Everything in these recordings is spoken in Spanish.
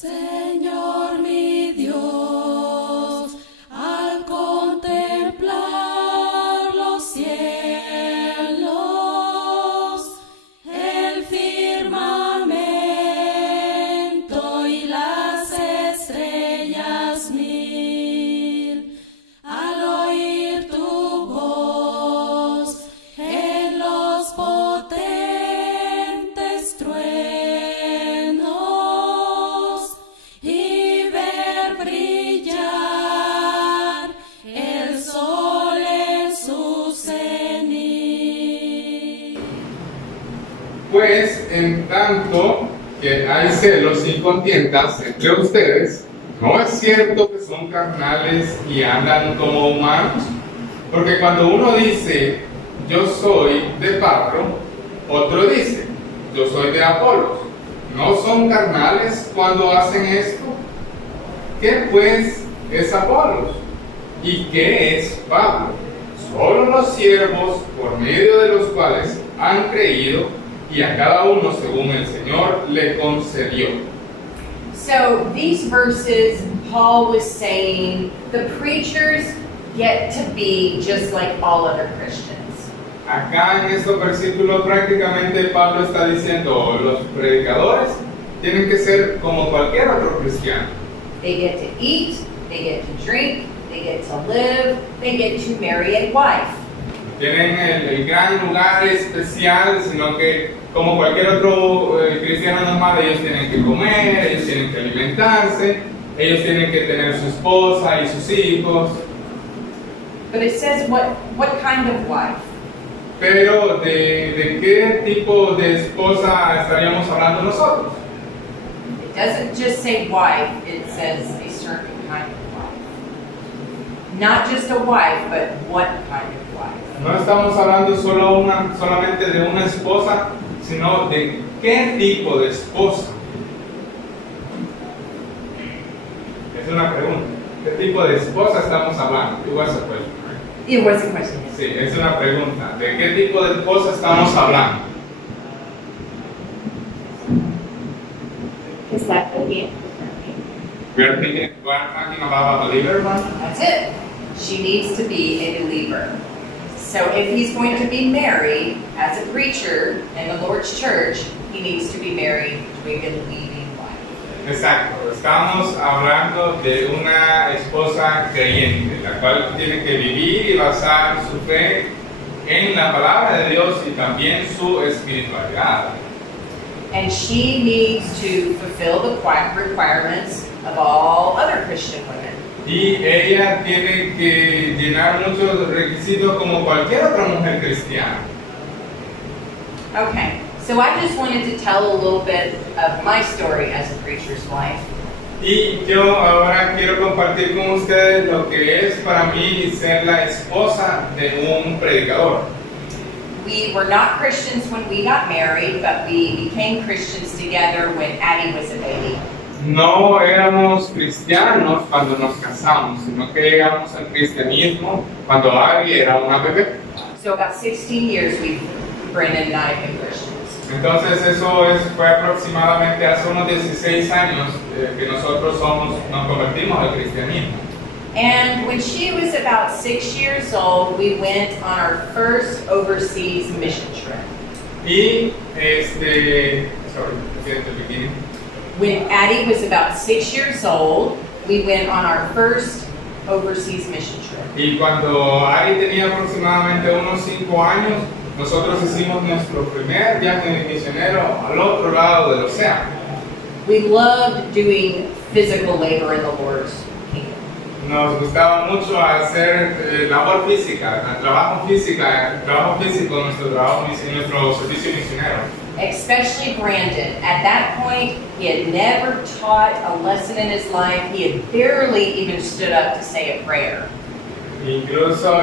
Señor mi Dios, al contemplar los cielos, el firmamento y las estrellas mil, al oír tu voz en los potentes truenos y ver brillar el sol en su cenit. Pues en tanto que hay celos y contiendas entre ustedes, ¿no es cierto que son carnales y andan como humanos? Porque cuando uno dice, yo soy de Pablo, otro dice, yo soy de Apolos. ¿No son carnales cuando hacen esto? ¿Qué pues es Apolos? ¿Y qué es Pablo? Solo los siervos por medio de los cuales han creído, y a cada uno según el Señor le concedió. So these verses, Paul was saying the preachers get to be just like all other Christians. Acá en estos versículos prácticamente Pablo está diciendo, los predicadores tienen que ser como cualquier otro cristiano. They get to eat, they get to drink, they get to live, they get to marry a wife. Tienen el gran lugar especial, sino que como cualquier otro cristiano normal, ellos tienen que comer, ellos tienen que alimentarse, ellos tienen que tener su esposa y sus hijos. But it says what kind of wife? Pero ¿de qué tipo de esposa estaríamos hablando nosotros? It doesn't just say wife, it says a certain kind of wife. Not just a wife, but what kind of wife? No estamos hablando solamente de una esposa, sino de qué tipo de esposa. Es una pregunta. ¿Qué tipo de esposa estamos hablando? It was a question, right? It was a question. Sí, es una pregunta. ¿De qué tipo de esposa estamos hablando? Is that okay? We're talking about a believer one. That's it. She needs to be a believer. So if he's going to be married as a preacher in the Lord's church, he needs to be married to a believing wife. Exacto. Estamos hablando de una esposa creyente, la cual tiene que vivir y basar su fe en la palabra de Dios y también su espiritualidad. And she needs to fulfill the requirements of all other Christian women. Y ella tiene que llenar muchos requisitos como cualquier otra mujer cristiana. Okay, so I just wanted to tell a little bit of my story as a preacher's wife. Y yo ahora quiero compartir con ustedes lo que es para mí ser la esposa de un predicador. We were not Christians when we got married, but we became Christians together when Addie was a baby. No éramos cristianos cuando nos casamos, sino que llegamos al cristianismo cuando Abby era una bebé. So about 16 years Brandon and I have been Christians. Entonces fue aproximadamente hace unos 16 años que nosotros nos convertimos al cristianismo. And when she was about 6 years old, we went on our first overseas mission trip. Y sorry, at the beginning. When Addie was about 6 years old, we went on our first overseas mission trip. Y cuando Ari tenía aproximadamente unos 5 años, nosotros hicimos nuestro primer viaje misionero al otro lado del océano. We loved doing physical labor in the Lord's kingdom. Nos gustaba mucho hacer labor física, trabajo físico, nuestro servicio misionero. Especially Brandon. At that point, he had never taught a lesson in his life. He had barely even stood up to say a prayer. Incluso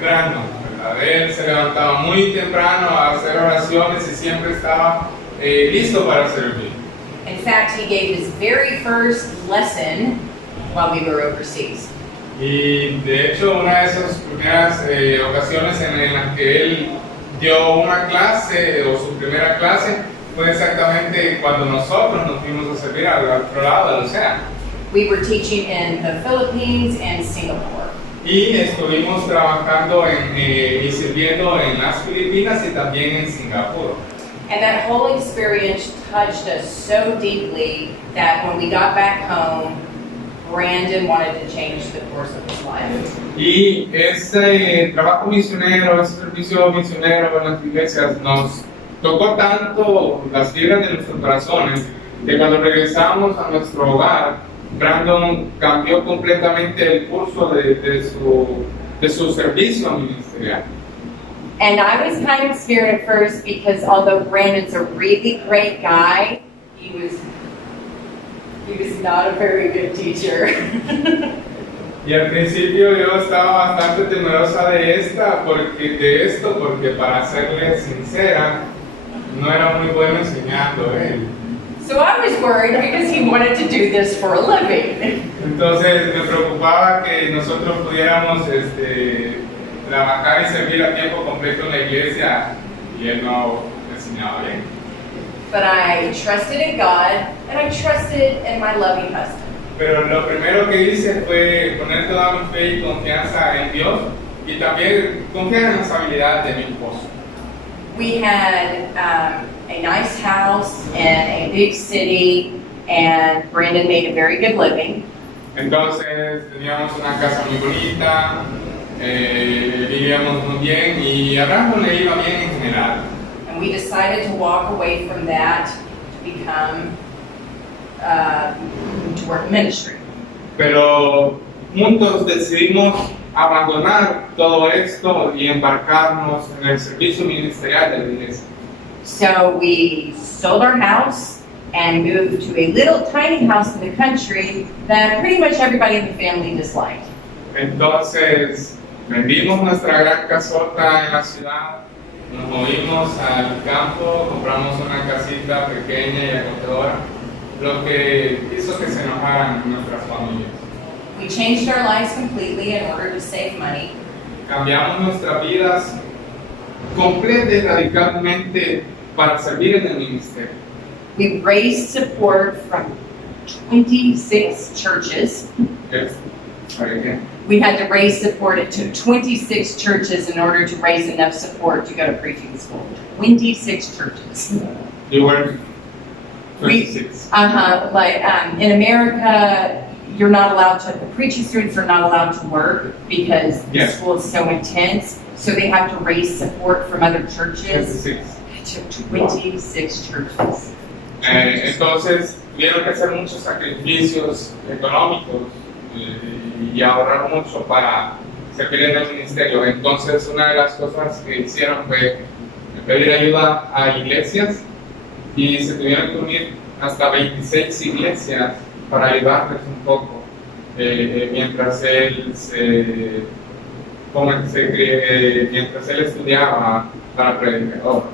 Brandon, ¿verdad? Él se levantaba muy temprano a hacer oraciones y siempre estaba listo para servir. In fact, he gave his very first lesson while we were overseas. Y de hecho, una de esas primeras ocasiones en las que él dio una clase o su primera clase fue exactamente cuando nosotros nos fuimos a servir al otro lado del océano. We were teaching in the Philippines and Singapore. Y estuvimos trabajando y sirviendo en las Filipinas y también en Singapur. And that whole experience touched us so deeply that when we got back home, Brandon wanted to change the course of his life. Y ese trabajo misionero, ese servicio misionero en las iglesias nos tocó tanto las fibras de nuestros corazones que cuando regresamos a nuestro hogar, Brandon cambió completamente el curso de su servicio ministerial. And I was kind of scared at first because although Brandon's a really great guy, he was not a very good teacher. Y al principio yo estaba bastante temerosa de esto, porque para serle sincera, no era muy bueno enseñando él. So I was worried because he wanted to do this for a living. Entonces me preocupaba que nosotros pudiéramos trabajar y servir a tiempo completo en la iglesia y él no enseñaba bien. But I trusted in God and I trusted in my loving husband. Pero lo primero que hice fue poner toda mi fe y confianza en Dios y también confiar en las habilidades de mi esposo. We had a nice house in a big city, and Brandon made a very good living. Entonces teníamos una casa muy bonita, vivíamos muy bien y a Brandon le iba bien en general. And we decided to walk away from that to become, to work in ministry. Pero juntos decidimos abandonar todo esto y embarcarnos en el servicio ministerial de la iglesia. So we sold our house and moved to a little tiny house in the country that pretty much everybody in the family disliked. Entonces vendimos nuestra gran casota en la ciudad, nos movimos al campo, compramos una casita pequeña y acogedora, lo que hizo que se enojaran nuestras familias. We changed our lives completely in order to save money. Cambiamos nuestras vidas completa y radicalmente para servir en el ministerio. We raised support from 26 churches. Yes. Sorry, again. We had to raise support at 26 churches in order to raise enough support to go to preaching school. 26 churches. You were 26. In America, you're not allowed to, the preaching students are not allowed to work because the Yes. school is so intense. So they have to raise support from other churches 26. to 26 churches. Entonces tuvieron que hacer muchos sacrificios económicos y ahorrar mucho para servir en el ministerio. Entonces una de las cosas que hicieron fue pedir ayuda a iglesias y se tuvieron que unir hasta 26 iglesias para ayudarles un poco mientras él estudiaba para predicador.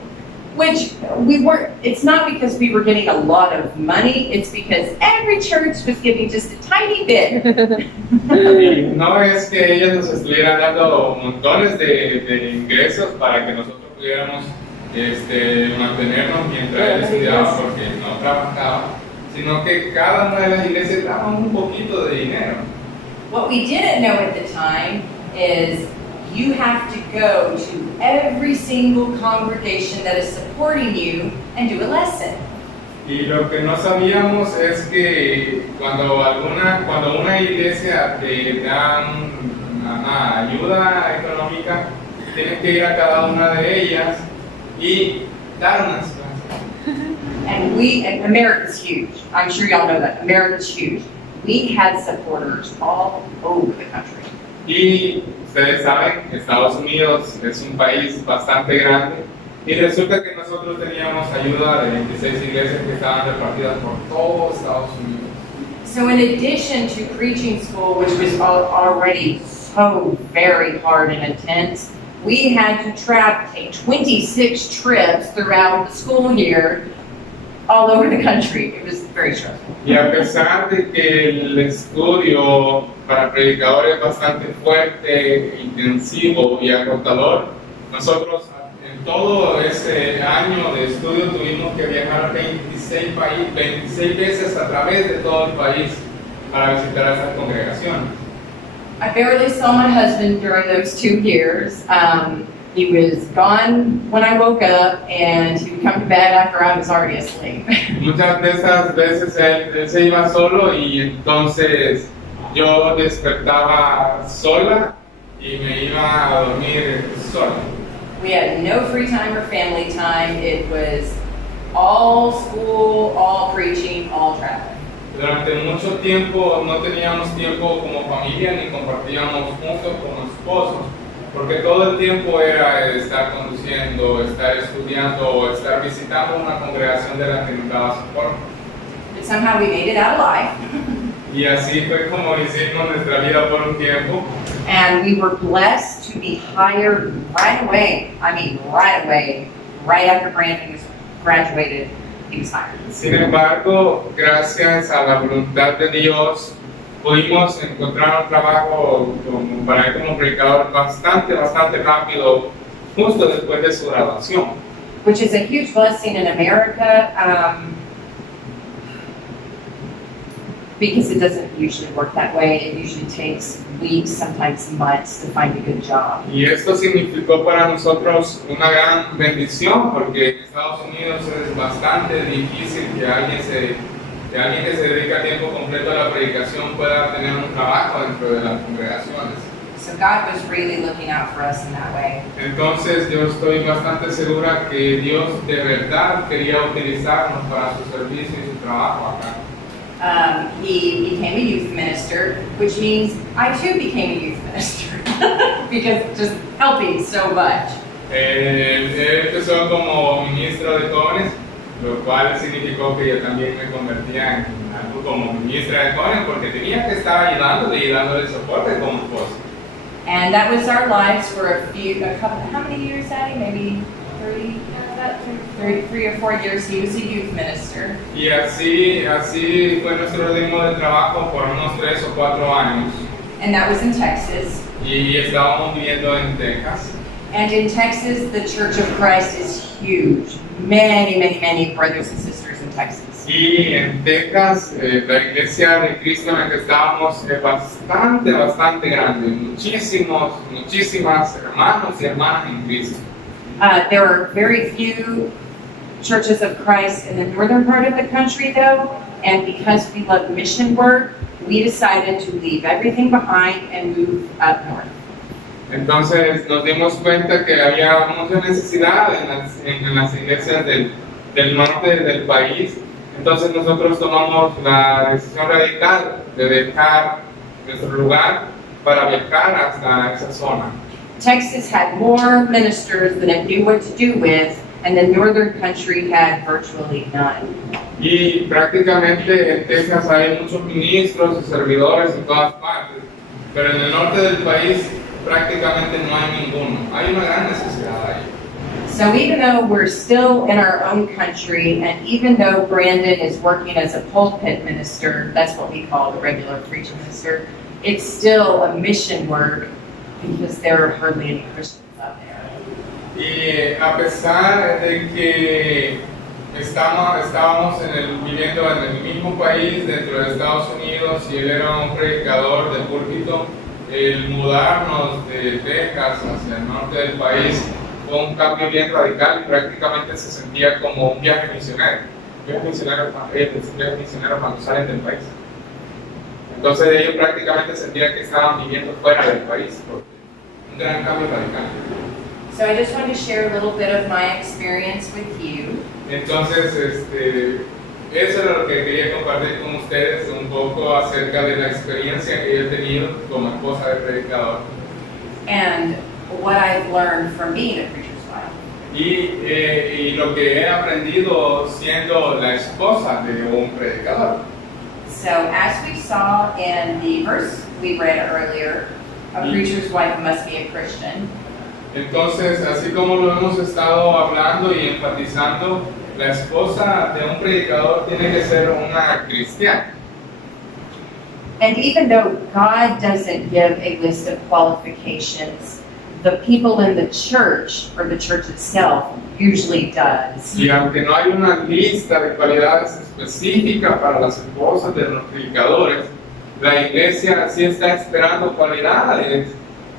Which we weren't, it's not because we were getting a lot of money, it's because every church was giving just a tiny bit. Y no es que ellos nos estuvieran dando montones de ingresos para que nosotros pudiéramos mantenernos mientras él estudiaba porque no trabajaba, sino que cada una de las iglesias daba un poquito de dinero. What we didn't know at the time is you have to go to every single congregation that is supporting you and do a lesson. Y lo que no sabíamos es que cuando una iglesia te da ayuda económica, tienes que ir a cada una de ellas y dar unas clases. And America's huge. I'm sure y'all know that. America's huge. We had supporters all over the country. Y ustedes saben, Estados Unidos es un país bastante grande y resulta que nosotros teníamos ayuda de 26 iglesias que estaban repartidas por todo Estados Unidos. So in addition to preaching school, which was already so very hard and intense, we had to take 26 trips throughout the school year all over the country. It was very stressful. Y a pesar de que el estudio para predicadores es bastante fuerte, intensivo y agotador, nosotros todo ese año de estudio tuvimos que viajar 26 veces a través de todo el país para visitar a esta congregación. I barely saw my husband during those 2 years. He was gone when I woke up, and he would come to bed after I was already asleep. Muchas de esas veces él se iba solo y entonces yo despertaba sola y me iba a dormir sola. We had no free time or family time. It was all school, all preaching, all traveling. Durante mucho tiempo no teníamos tiempo como familia ni compartíamos juntos como esposos, porque todo el tiempo era estar conduciendo, estar estudiando o estar visitando una congregación de la que nos daba soporte. But somehow we made it out alive. Y así fue como hicimos nuestra vida por un tiempo. And we were blessed to be hired right away. I mean, right away. Right after Brandon was graduated, he was hired. Sin embargo, gracias a la voluntad de Dios, pudimos encontrar un trabajo para él como predicador bastante rápido, justo después de su graduación. Which is a huge blessing in America, because it doesn't usually work that way. It usually takes weeks, sometimes months, to find a good job. Y esto significó para nosotros una gran bendición, porque en Estados Unidos es bastante difícil que alguien que se dedica a tiempo completo a la predicación pueda tener un trabajo dentro de las congregaciones. So God was really looking out for us in that way. Entonces yo estoy bastante segura que Dios de verdad quería utilizarnos para su servicio y su trabajo acá. He became a youth minister, which means I too became a youth minister because just helping so much. Él empezó como ministro de jóvenes, lo cual significó que yo también me convertía en algo como ministra de jóvenes porque tenía que estar ayudándole y dándole soporte como esposa. And that was our lives for a couple, how many years, Daddy? Maybe 3 or 4 years he was a youth minister. Y así fue nuestro ritmo de trabajo por unos 3 o 4 años. And that was in Texas. Y estábamos viviendo en Texas. And in Texas, the Church of Christ is huge. Many brothers and sisters in Texas. Y en Texas, la iglesia de Cristo en la que estábamos es bastante grande. Muchísimas hermanos y hermanas en Cristo. There are very few churches of Christ in the northern part of the country, though, and because we love mission work, we decided to leave everything behind and move up north. Entonces nos dimos cuenta que había mucha necesidad en las iglesias del norte del país. Entonces nosotros tomamos la decisión radical de dejar nuestro lugar para viajar hasta esa zona. Texas had more ministers than it knew what to do with, and the northern country had virtually none. Y prácticamente en Texas hay muchos ministros y servidores en todas partes, pero en el norte del país prácticamente no hay ninguno. Hay una gran necesidad ahí. So even though we're still in our own country, and even though Brandon is working as a pulpit minister, that's what we call the regular preaching minister, it's still a mission work because there are hardly any Christians out there. Y a pesar de que estábamos viviendo en el mismo país dentro de Estados Unidos y él era un predicador de púlpito, el mudarnos de Texas hacia el norte del país fue un cambio bien radical y prácticamente se sentía como un viaje misionero. Viaje misionero cuando salen del país. Entonces ellos prácticamente sentían que estaban viviendo fuera del país. Un gran cambio radical. So I just wanted to share a little bit of my experience with you. Entonces, eso era lo que quería compartir con ustedes, un poco acerca de la experiencia que yo he tenido como esposa de predicador. And what I've learned from being a preacher's wife. Y lo que he aprendido siendo la esposa de un predicador. So as we saw in the verse we read earlier, a preacher's wife must be a Christian. Entonces, así como lo hemos estado hablando y enfatizando, la esposa de un predicador tiene que ser una cristiana. And even though God doesn't give a list of qualifications, the people in the church, or the church itself, usually does. Y aunque no hay una lista de cualidades específica para las esposas de los predicadores, la iglesia sí está esperando cualidades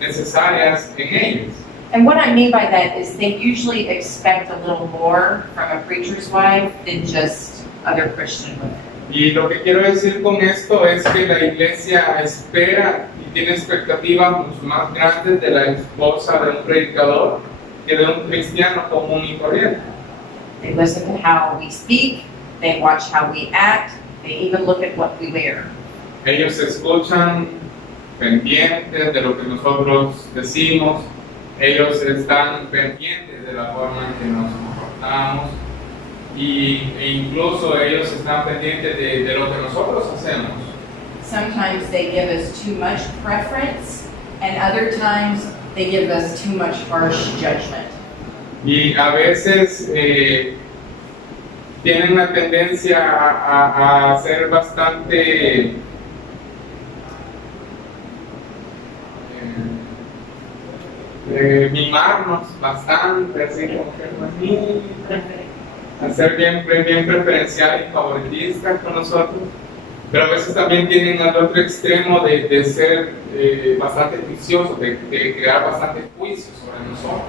necesarias en ellos. And what I mean by that is they usually expect a little more from a preacher's wife than just other Christian women. Y lo que quiero decir con esto es que la iglesia espera y tiene expectativas mucho más grandes de la esposa de un predicador que de un cristiano común y corriente. They listen to how we speak, they watch how we act, they even look at what we wear. Ellos escuchan pendientes de lo que nosotros decimos, ellos están pendientes de la forma en que nos comportamos e incluso ellos están pendientes de lo que nosotros hacemos. Sometimes they give us too much preference, and other times they give us too much harsh judgment. Y a veces tienen una tendencia a ser bastante mimarnos bastante, así como que a ser bien preferencial y favoritista con nosotros, pero a veces también tienen al otro extremo de ser bastante juiciosos, de crear bastante juicio sobre nosotros.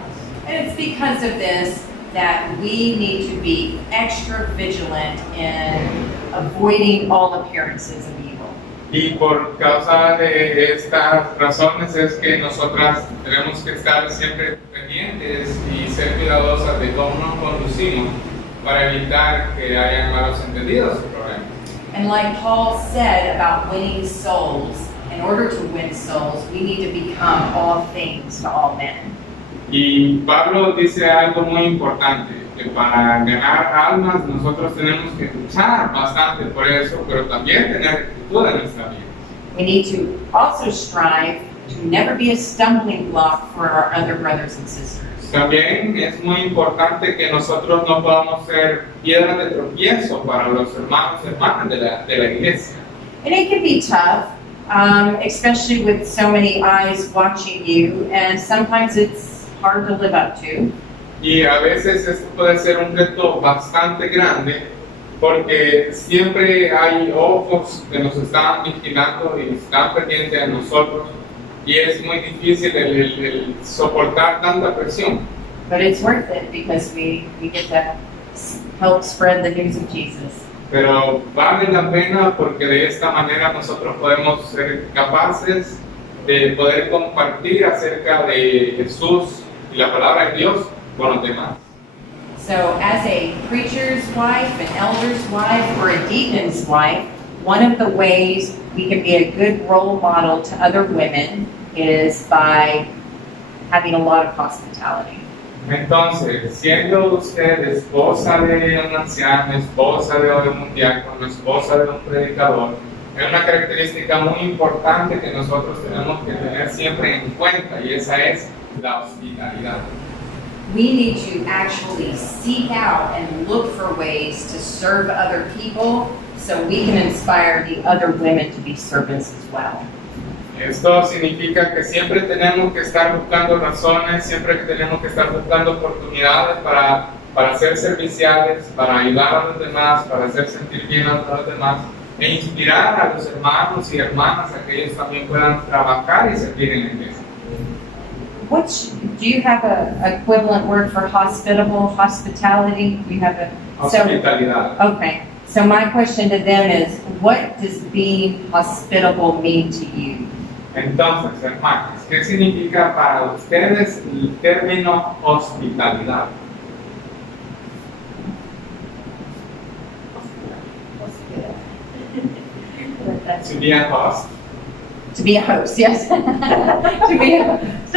And it's because of this that we need to be extra vigilant in avoiding all appearances of evil. Y por causa de estas razones es que nosotras tenemos que estar siempre pendientes y ser cuidadosas de cómo nos conducimos para evitar que haya malos entendidos y problemas. And like Paul said about winning souls, in order to win souls, we need to become all things to all men. Y Pablo dice algo muy importante, que para ganar almas nosotros tenemos que luchar bastante por eso, pero también tener actitud en nuestra vida. We need to also strive to never be a stumbling block for our other brothers and sisters. También es muy importante que nosotros no podamos ser piedra de tropiezo para los hermanos y hermanas de la iglesia. And it can be tough, especially with so many eyes watching you, and sometimes it's hard to live up to. Y a veces esto puede ser un reto bastante grande porque siempre hay ojos que nos están vigilando y están pendientes de nosotros y es muy difícil el soportar tanta presión. But it's worth it because we get to help spread the news of Jesus. Pero vale la pena porque de esta manera nosotros podemos ser capaces de poder compartir acerca de Jesús y la palabra de Dios con los demás. So as a preacher's wife, an elder's wife, or a deacon's wife, one of the ways we can be a good role model to other women is by having a lot of hospitality. Entonces, siendo usted esposa de un anciano, esposa de un diácono, esposa de un predicador, es una característica muy importante que nosotros tenemos que tener siempre en cuenta y esa es la hospitalidad. We need to actually seek out and look for ways to serve other people so we can inspire the other women to be servants as well. Esto significa que siempre tenemos que estar buscando razones, siempre que tenemos que estar buscando oportunidades para ser serviciales, para ayudar a los demás, para hacer sentir bien a los demás e inspirar a los hermanos y hermanas a que ellos también puedan trabajar y servir en la iglesia. Do you have a equivalent word for hospitable, hospitality? Do you have a Hospitalidad. Okay. So my question to them is, what does being hospitable mean to you? Entonces, hermanos, ¿qué significa para ustedes el término hospitalidad? To be a host. To be a host, yes. To be a host.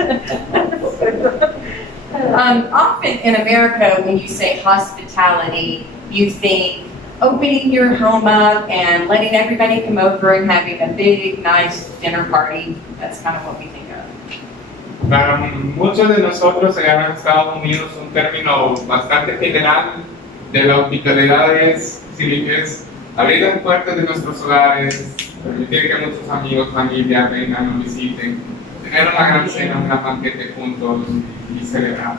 Often in America, when you say hospitality, you think opening your home up and letting everybody come over and having a big, nice dinner party. That's kind of what we think of. Para muchos de nosotros allá en Estados Unidos, un término bastante general de la hospitalidad es abrir las puertas de nuestros hogares, permitir que nuestros amigos, familia vengan, nos visiten, tener una gran cena, un gran banquete juntos y celebrar.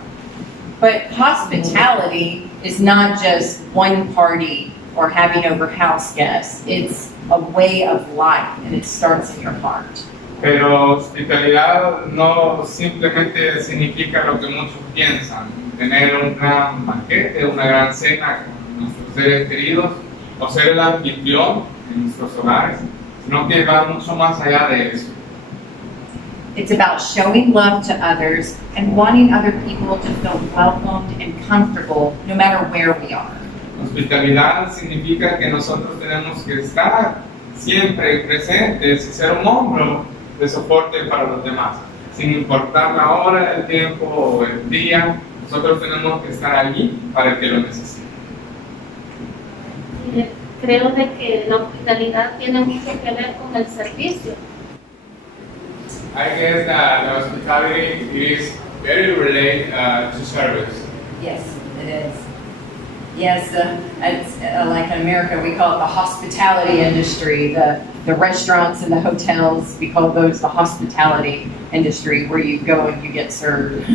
But hospitality is not just one party or having over house guests. It's a way of life, and it starts in your heart. Pero hospitalidad no simplemente significa lo que muchos piensan, tener un gran banquete, una gran cena con nuestros seres queridos, o ser el anfitrión en nuestros hogares, sino que va mucho más allá de eso. It's about showing love to others and wanting other people to feel welcomed and comfortable no matter where we are. Hospitalidad significa que nosotros tenemos que estar siempre presentes y ser un hombro de soporte para los demás. Sin importar la hora, el tiempo o el día, nosotros tenemos que estar allí para el que lo necesite. Creo de que la hospitalidad tiene mucho que ver con el servicio. I guess that hospitality is very related to service. Yes, it is. Yes, it's, like in America, we call it the hospitality industry. The restaurants and the hotels, we call those the hospitality industry, where you go and you get served.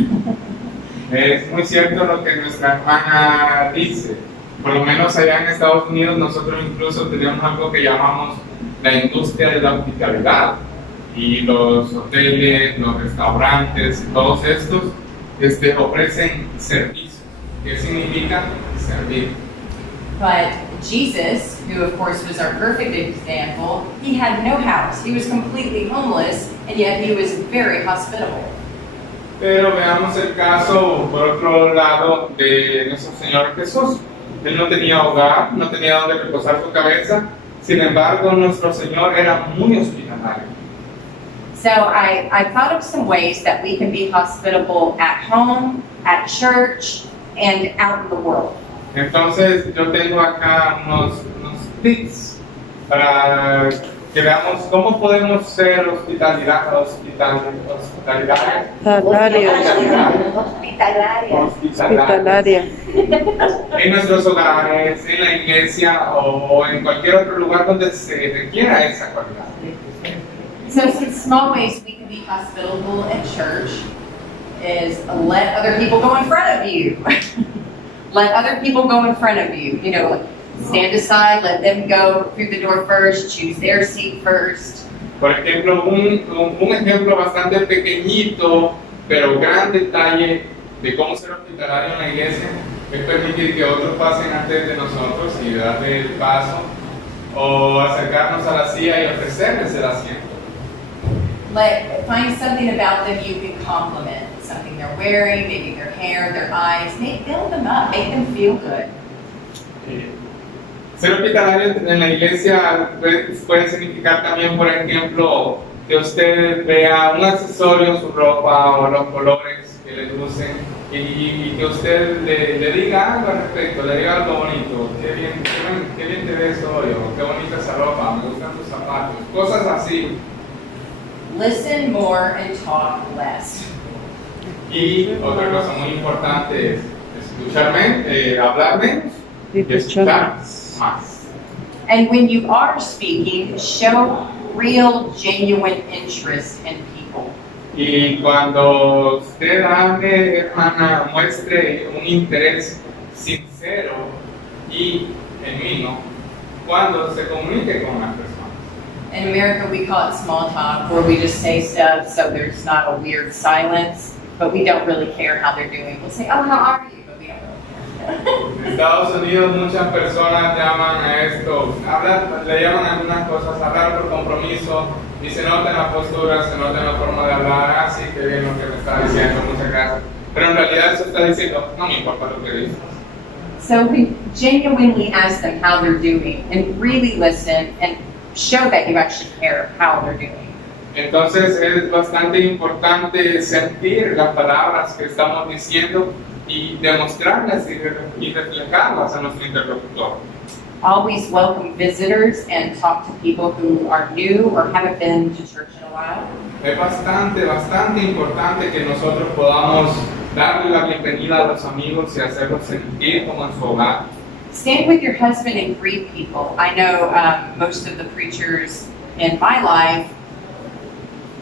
Es muy cierto lo que nuestra hermana dice. Por lo menos allá en Estados Unidos nosotros incluso tenemos algo que llamamos la industria de la hospitalidad. Y los hoteles, los restaurantes, todos estos ofrecen servicios. ¿Qué significa servir? But Jesus, who of course was our perfect example, he had no house. He was completely homeless, and yet he was very hospitable. Pero veamos el caso, por otro lado, de nuestro Señor Jesús. Él no tenía hogar, no tenía donde reposar su cabeza. Sin embargo, nuestro Señor era muy hospitalario. So I thought of some ways that we can be hospitable at home, at church, and out in the world. Entonces yo tengo acá unos tips para que veamos cómo podemos ser hospitalarios. En nuestros hogares, en la iglesia o en cualquier otro lugar donde se requiera esa cualidad. So some small ways we can be hospitable at church is let other people go in front of you. Let other people go in front of you. You know, stand aside, let them go through the door first, choose their seat first. Por ejemplo, un ejemplo bastante pequeñito, pero gran detalle de cómo ser hospitalario en la iglesia es permitir que otros pasen antes de nosotros y darle el paso, o acercarnos a la silla y ofrecerles el asiento. Find something about them you can compliment. Something they're wearing, maybe their hair, their eyes. Build them up, make them feel good. Ser hospitalario en la iglesia puede significar también, por ejemplo, que usted vea un accesorio, su ropa o los colores que le lucen y que usted le diga algo al respecto, le diga algo bonito. Qué bien te ves hoy, o qué bonita esa ropa, me gustan tus zapatos, cosas así. Listen more and talk less. Y otra cosa muy importante es hablar menos y escuchar más. And when you are speaking, show real, genuine interest in people. Y cuando usted hable, hermana, muestre un interés sincero y genuino cuando se comunique con las personas. In America, we call it small talk, where we just say stuff so there's not a weird silence, but we don't really care how they're doing. We'll say, oh, how are you? But we don't really care. En Estados Unidos muchas personas llaman a esto, le llaman algunas cosas, hablar por compromiso, y se nota en la postura, se nota en la forma de hablar, así que bien lo que me está diciendo, muchas gracias. Pero en realidad se está diciendo, no me importa lo que dices. So we genuinely ask them how they're doing and really listen and show that you actually care how they're doing. Entonces es bastante importante sentir las palabras que estamos diciendo y demostrarlas y reflejarlas a nuestro interlocutor. Always welcome visitors and talk to people who are new or haven't been to church in a while. Es bastante importante que nosotros podamos darle la bienvenida a los amigos y hacerlos sentir como en su hogar. Stand with your husband and greet people. I know most of the preachers in my life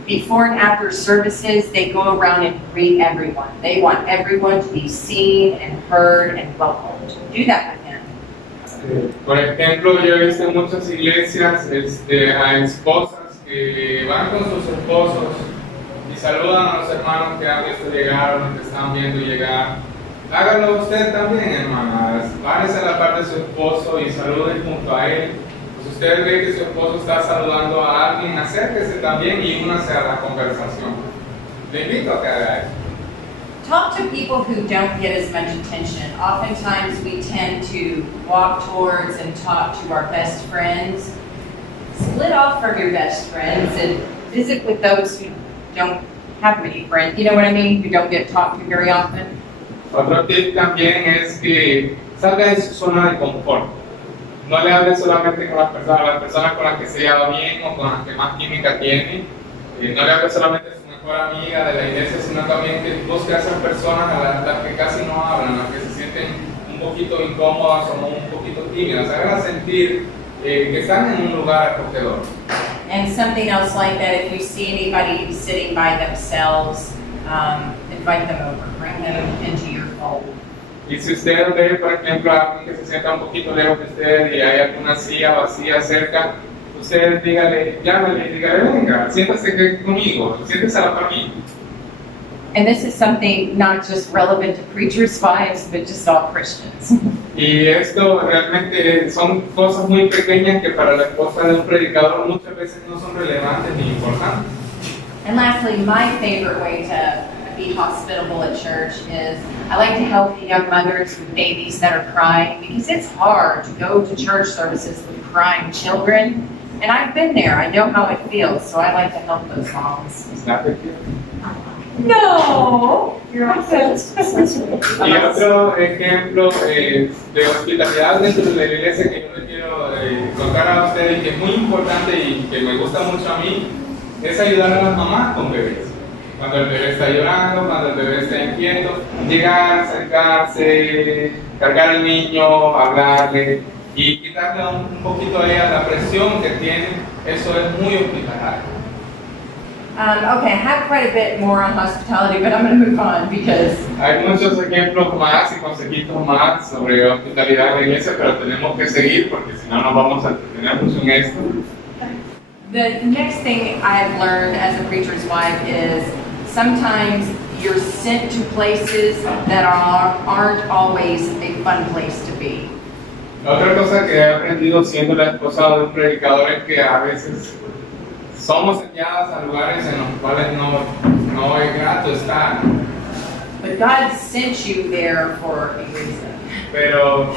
before and after services, they go around and greet everyone. They want everyone to be seen and heard and welcomed. Do that with him. Por ejemplo, yo he visto en muchas iglesias a esposas que van con sus esposos y saludan a los hermanos que han visto llegar o que están viendo llegar. Hágalo usted también, hermanas. Váyanse a la parte de su esposo y saluden junto a él. Si usted ve que su esposo está saludando a alguien, acérquese también y únase a la conversación. Le invito a que haga eso. Talk to people who don't get as much attention. Oftentimes we tend to walk towards and talk to our best friends. Split off from your best friends and visit with those who don't have many friends. You know what I mean? Who don't get talked to very often. Otro tip también es que salga de su zona de confort. No le hable solamente con las personas con las que se lleva bien o con las que más química tiene. No le hable solamente a su mejor amiga de la iglesia, sino también que busque a esas personas a las que casi no hablan, las que se sienten un poquito incómodas o un poquito tímidas. Háganlas sentir que están en un lugar acogedor. And something else like that, if you see anybody sitting by themselves, invite them over, bring them into your fold. Y si usted ve, por ejemplo, a alguien que se sienta un poquito lejos de usted y hay alguna silla vacía cerca, usted dígale, llámale y dígale, venga, siéntase conmigo, siéntese a la par mí. And this is something not just relevant to preachers' wives, but just all Christians. Y esto realmente son cosas muy pequeñas que para la esposa de un predicador muchas veces no son relevantes ni importantes. And lastly, my favorite way to be hospitable at church is I like to help the young mothers with babies that are crying because it's hard to go to church services with crying children. And I've been there. I know how it feels, so I like to help those moms. Is that the case? No, you're okay. Y otro ejemplo de hospitalidad dentro de la iglesia que yo le quiero contar a ustedes y que es muy importante y que me gusta mucho a mí es ayudar a las mamás con bebés. Cuando el bebé está llorando, cuando el bebé está inquieto, llegar, acercarse, cargar al niño, hablarle y quitarle un poquito a ella la presión que tiene, eso es muy hospitalario. Okay, I have quite a bit more on hospitality, but I'm going to move on because Hay muchos ejemplos más y consejitos más sobre hospitalidad en la iglesia, pero tenemos que seguir porque si no nos vamos a entretener mucho en esto. the next thing I've learned as a preacher's wife is sometimes you're sent to places that aren't always a fun place to be. Otra cosa que he aprendido siendo la esposa de un predicador es que a veces somos enviadas a lugares en los cuales no es grato estar, But God sent you there for a reason. pero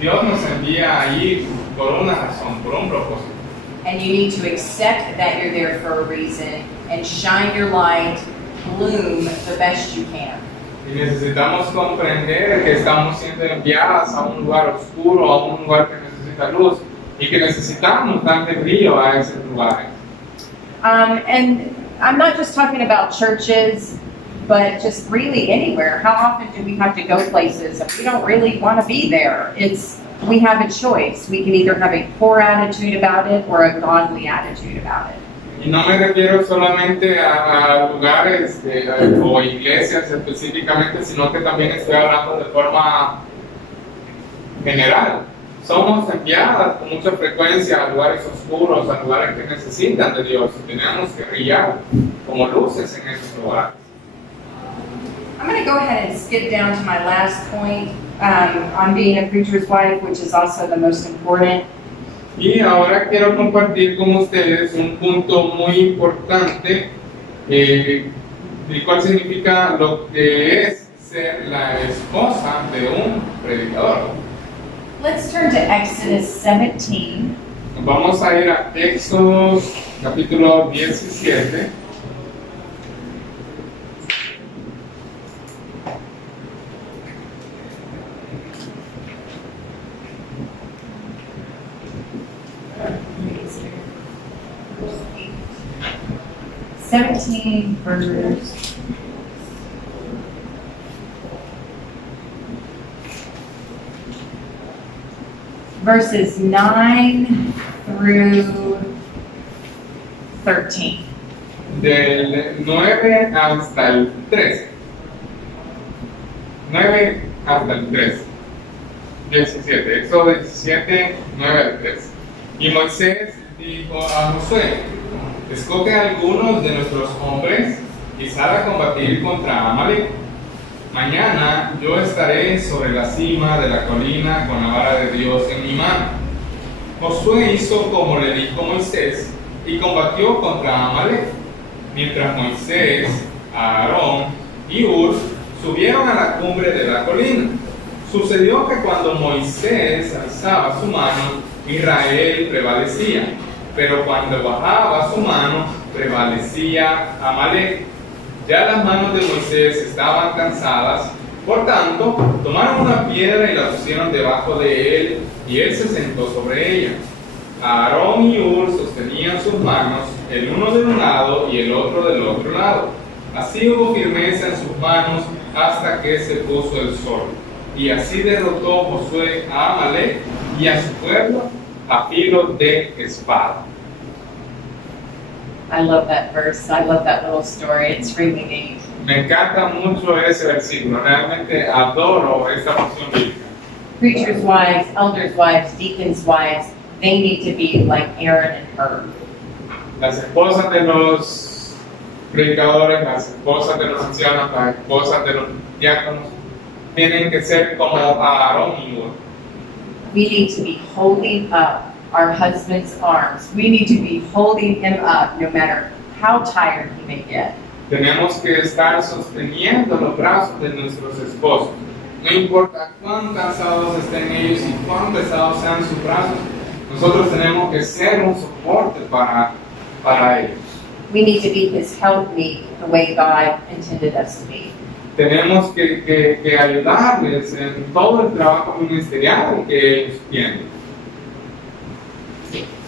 Dios nos envía allí por una razón, por un propósito. And you need to accept that you're there for a reason and shine your light, bloom the best you can. Y necesitamos comprender que estamos siendo enviadas a un lugar oscuro, a un lugar que necesita luz y que necesitamos darle brillo a esos lugares. And I'm not just talking about churches, but just really anywhere. How often do we have to go places and we don't really want to be there? We have a choice. We can either have a poor attitude about it or a godly attitude about it. Y no me refiero solamente a lugares o iglesias específicamente, sino que también estoy hablando de forma general. Somos enviadas con mucha frecuencia a lugares oscuros, a lugares que necesitan de Dios. Y tenemos que brillar como luces en esos lugares. I'm going to go ahead and skip down to my last point on being a preacher's wife, which is also the most important. Y ahora quiero compartir con ustedes un punto muy importante, el cual significa lo que es ser la esposa de un predicador. Let's turn to Exodus 17. Vamos a ir a Éxodo capítulo 17. Verses 9 through 13. del 9 hasta el 13. 9 hasta el 13. 17, Éxodo 17, 9 al 13. Y Moisés dijo a Josué: escoge a algunos de nuestros hombres y sal a combatir contra Amalek. Mañana yo estaré sobre la cima de la colina con la vara de Dios en mi mano. Josué hizo como le dijo Moisés y combatió contra Amalek, mientras Moisés, Aarón y Hur subieron a la cumbre de la colina. Sucedió que cuando Moisés alzaba su mano, Israel prevalecía, pero cuando bajaba su mano, prevalecía Amalek. Ya las manos de Moisés estaban cansadas, por tanto, tomaron una piedra y la pusieron debajo de él, y él se sentó sobre ella. Aarón y Hur sostenían sus manos, el uno de un lado y el otro del otro lado. Así hubo firmeza en sus manos hasta que se puso el sol. Y así derrotó Josué a Amalek y a su pueblo a filo de espada. I love that verse. I love that little story. It's really neat. Me encanta mucho ese versículo. Realmente adoro esta porción bíblica. Preachers' wives, elders' wives, deacons' wives, they need to be like Aaron and Hur. Las esposas de los predicadores, las esposas de los ancianos, las esposas de los diáconos tienen que ser como Aarón y Hur. We need to be holding up our husband's arms. We need to be holding him up no matter how tired he may get. Tenemos que estar sosteniendo los brazos de nuestros esposos. No importa cuán cansados estén ellos y cuán pesados sean sus brazos, nosotros tenemos que ser un soporte para ellos. We need to be his helpmeet the way God intended us to be. Tenemos que ayudarles en todo el trabajo ministerial que ellos tienen.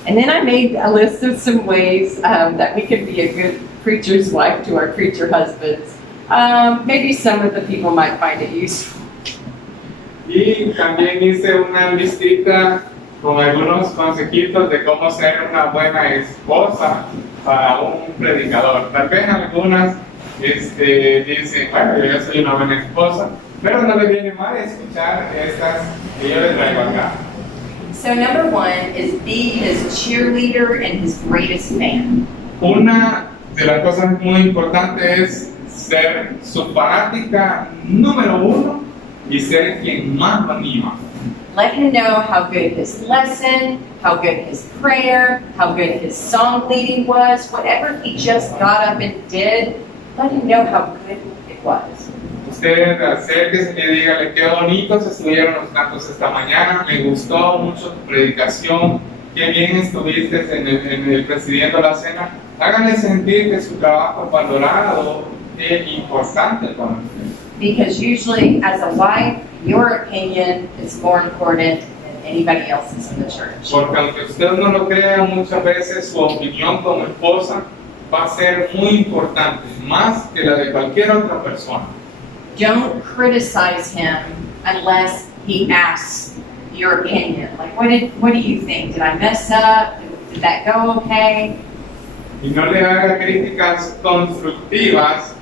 And then I made a list of some ways that we can be a good preacher's wife to our preacher husbands. Maybe some of the people might find it useful. Y también hice una listita con algunos consejitos de cómo ser una buena esposa para un predicador. Tal vez algunas dicen, bueno, yo soy una buena esposa, pero no le viene mal escuchar estas que yo les traigo acá. So number one is be his cheerleader and his greatest fan. Una de las cosas muy importantes es ser su fanática número uno y ser quien más lo anima. Let him know how good his lesson, how good his prayer, how good his song leading was, whatever he just got up and did, let him know how good it was. Usted acérquese y le dígale qué bonitos estuvieron los cantos esta mañana, me gustó mucho tu predicación, qué bien estuviste en el presidiendo la cena. Háganle sentir que su trabajo es valorado e importante para usted. Because usually, as a wife, your opinion is more important than anybody else's in the church. Porque aunque usted no lo crea, muchas veces su opinión como esposa va a ser muy importante, más que la de cualquier otra persona. Don't criticize him unless he asks your opinion. Like, what do you think? Did I mess up? Did that go okay? Y no le haga críticas constructivas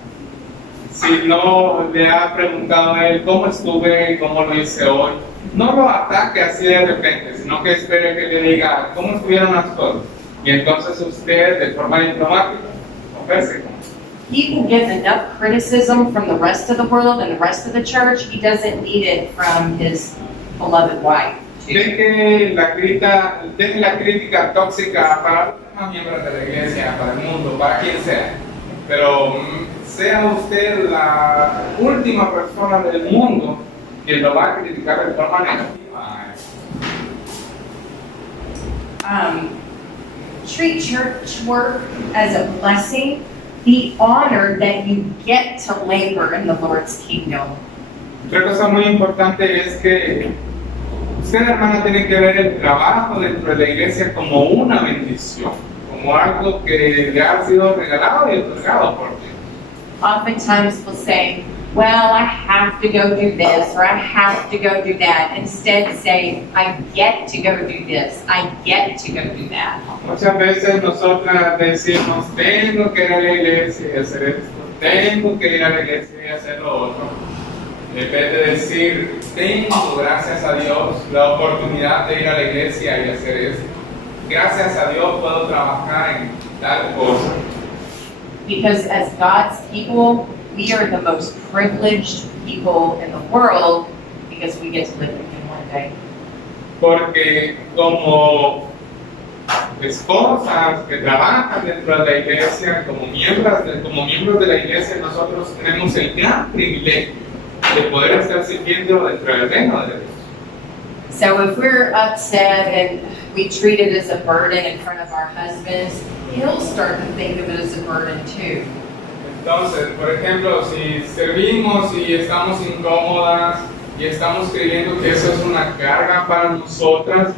si no le ha preguntado a él cómo estuve, cómo lo hice hoy. No lo ataque así de repente, sino que espere que le diga cómo estuvieron las cosas. Y entonces usted, de forma diplomática, ofrece. He can get enough criticism from the rest of the world and the rest of the church. He doesn't need it from his beloved wife. Deje la crítica tóxica para los demás miembros de la iglesia, para el mundo, para quien sea. Pero sea usted la última persona del mundo que lo va a criticar de forma negativa. Treat church work as a blessing. Be honored that you get to labor in the Lord's kingdom. Otra cosa muy importante es que usted, hermana, tiene que ver el trabajo dentro de la iglesia como una bendición, como algo que le ha sido regalado y otorgado por Dios. Oftentimes we'll say, well, I have to go do this or I have to go do that. Instead, say, I get to go do this. I get to go do that. Muchas veces nosotras decimos, tengo que ir a la iglesia y hacer esto, tengo que ir a la iglesia y hacer lo otro. En vez de decir, tengo, gracias a Dios, la oportunidad de ir a la iglesia y hacer esto. Gracias a Dios puedo trabajar en tal cosa. Because as God's people, we are the most privileged people in the world because we get to live with Him one day. Porque como esposas que trabajan dentro de la iglesia, como miembros de la iglesia, nosotros tenemos el gran privilegio de poder estar sirviendo dentro del reino de Dios. So if we're upset and we treat it as a burden in front of our husbands, he'll start to think of it as a burden too. Entonces, por ejemplo, si servimos y estamos incómodas y estamos creyendo que eso es una carga para nosotras,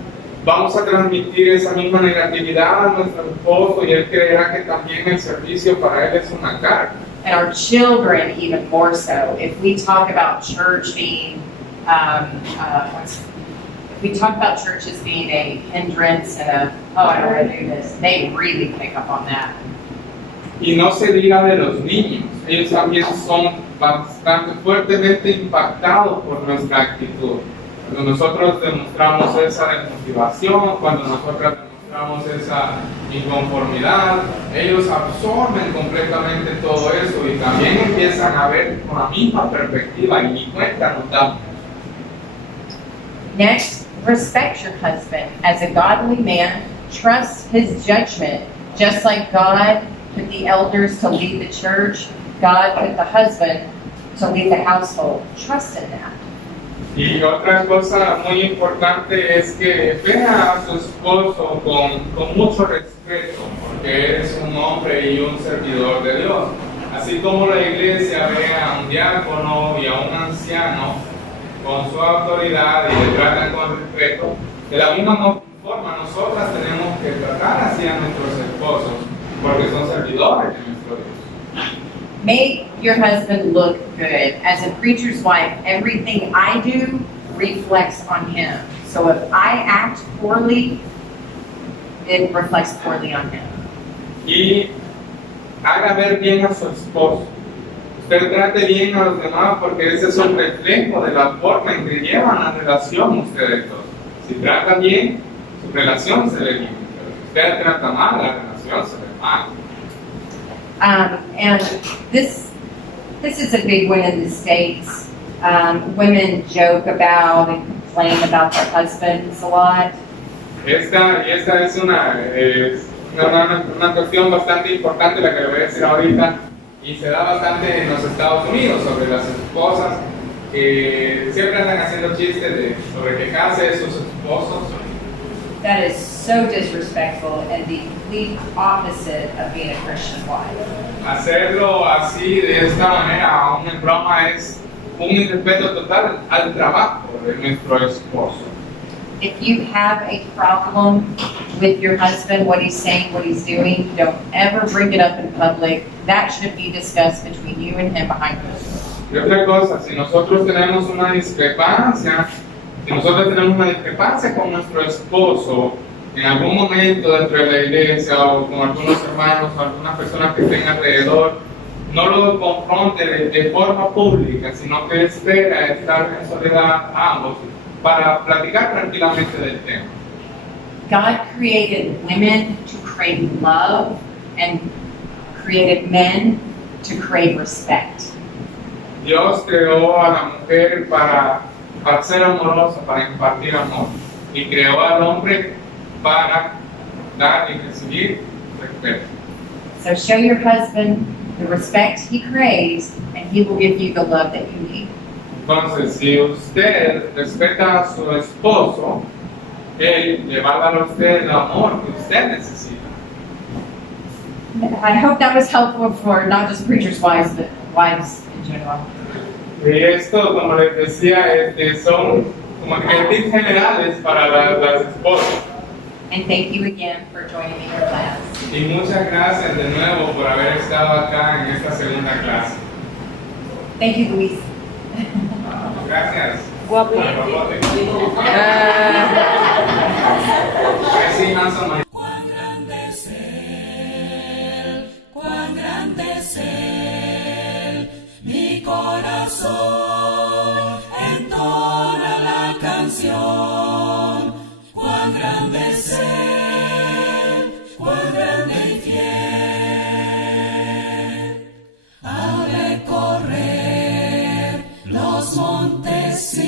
vamos a transmitir esa misma negatividad a nuestro esposo y él creerá que también el servicio para él es una carga. And our children even more so. If we talk about church being, if we talk about church as being a hindrance and a, oh, I don't want to do this, they really pick up on that. Y no se diga de los niños, ellos también son bastante fuertemente impactados por nuestra actitud. Cuando nosotros demostramos esa desmotivación, cuando nosotros demostramos esa inconformidad, ellos absorben completamente todo eso y también empiezan a ver con la misma perspectiva y ni cuenta nos damos. Next, respect your husband. As a godly man, trust his judgment. Just like God put the elders to lead the church, God put the husband to lead the household. Trust in that. Y otra cosa muy importante es que vea a su esposo con mucho respeto, porque es un hombre y un servidor de Dios. Así como la iglesia ve a un diácono y a un anciano con su autoridad y le tratan con respeto, de la misma forma nosotras tenemos que tratar así a nuestros esposos, porque son servidores de nuestro Dios. Make your husband look good. As a preacher's wife, everything I do reflects on him. So if I act poorly, it reflects poorly on him. Y haga ver bien a su esposo. Usted trate bien a los demás porque ese es un reflejo de la forma en que llevan la relación ustedes dos. Si trata bien, su relación se ve bien. Pero si usted trata mal, la relación se ve mal. And this is a big one in the States. Women joke about and complain about their husbands a lot. Esta es una cuestión bastante importante la que le voy a decir ahorita y se da bastante en los Estados Unidos sobre las esposas que siempre andan haciendo chistes sobre quejarse de sus esposos. That is so disrespectful and the complete opposite of being a Christian wife. Hacerlo así, de esta manera, una broma, es un irrespeto total al trabajo de nuestro esposo. If you have a problem with your husband, what he's saying, what he's doing, don't ever bring it up in public. That should be discussed between you and him behind closed doors. Y otra cosa, si nosotros tenemos una discrepancia con nuestro esposo, en algún momento dentro de la iglesia o con algunos hermanos o algunas personas que estén alrededor, no lo confronte de forma pública, sino que espera estar en soledad ambos para platicar tranquilamente del tema. God created women to crave love and created men to crave respect. Dios creó a la mujer para ser amorosa, para impartir amor, y creó al hombre para dar y recibir respeto. So show your husband the respect he craves and he will give you the love that you need. Entonces, si usted respeta a su esposo, él le va a dar a usted el amor que usted necesita. I hope that was helpful for not just preachers' wives, but wives in general. Y esto, como les decía, son como que tips generales para las esposas. And thank you again for joining me in your class. Y muchas gracias de nuevo por haber estado acá en esta segunda clase. Thank you, Luis. Gracias. Guapo. Guapote. I see handsome man. Cuán grande es Él, mi corazón entona la canción. Cuán grande es Él, cuán grande y fiel. Al recorrer los montes